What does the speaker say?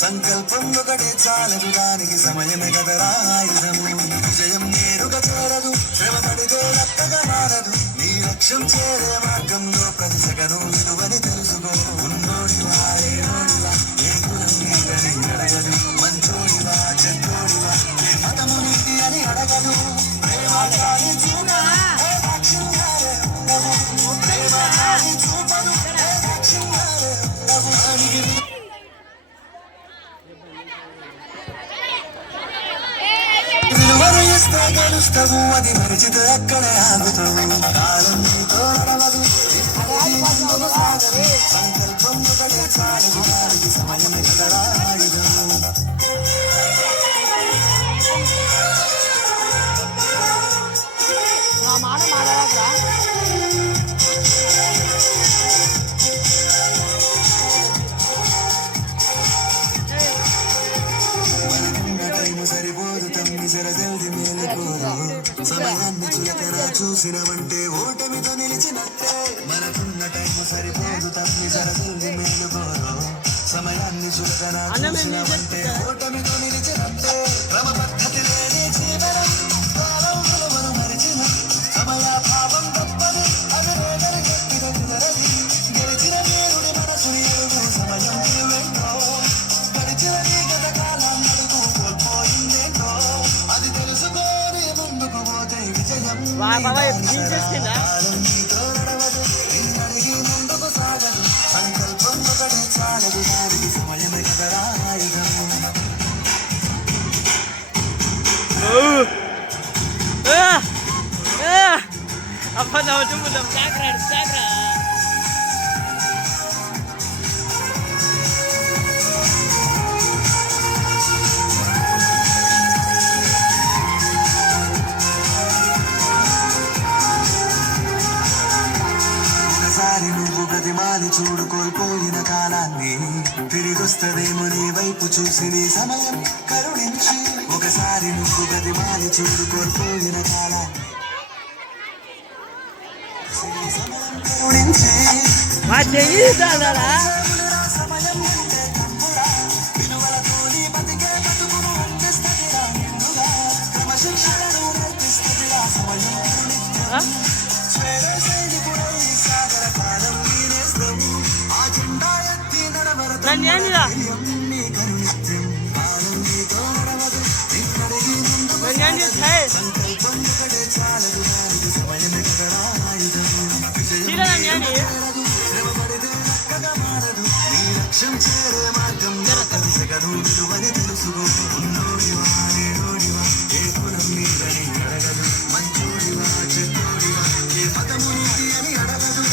సంకల్పం ఒకటే చాలదు, దానికి సమయమే కదరా ఆయుధము. విజయం నేరుగా చేరదు, శ్రమ పడితే లక్కగా మారదు. నీ లక్ష్యం చేరే మార్గంలో ప్రతి సెకను విలువని తెలుసుకో. ఉన్నోడివా ఏడోడివా ఏ కులం నీదని అడగదు, మంచోడివా చెడ్డోడివా ఏ మతము నీది అని అడగదు. గెలుస్తావు, అది మరిచితే అక్కడే ఆగుతావు. కాలం నీతో నడవదు, సంకల్పం ఒకటే చాలదు, దానికి సమయం కదరా ఆయుధము. సమయాన్ని చులకన చూసినవంటే ఓటమితో నిలిచినట్టే. మనకున్న టైము సరిపోదు, తప్పి సరదల్ని మేలుకోరు. సమయాన్ని చులకన చూసినవంటే ఓటమితో నిలిచినట్టే. క్రమ పద్ధతి లేని జీవనం, కాలం విలువను మరిచిన సమయాభావం తప్పదు, అగరేదరి గట్టిన కుదరది. గెలిచిన వీరుడి మనసుని ఎరుగు సమయం వెంటో, గడిచిన నీ గత కాలం నడుగు కోల్పోయిందేంటో అది తెలుసుకో. సంకల్పం ఒకటే చాలదు, దానికి సమయమే కదరా ఆయుధము. apa tahu cuma belum sakral. ప్రతిమాని చూడు కోల్పోయిన కాలాన్ని, తిరిగొస్తదేమో నీ వైపు చూసి నీ సమయం కరుణించి. ఒకసారి నువ్వు ప్రతిమాని చూడు కోల్పోయిన కాలాన్ని కరుణించి. సమయం అంటే తప్పుడా, విలువలతో నీ బతికే బతుకును అందిస్తదిరా నిండుగా. క్రమశిక్షణను నేర్పిస్తదిరా సమయం నిత్యం. లక్ష్యం చేరే మార్గం విలువని తెలుసుకో. ఉన్నోడివా ఏడోడివా ఏ కులం నీదని అడగదు, మంచోడివా చెడ్డోడివా ఏ మతము నీది అని అడగదు.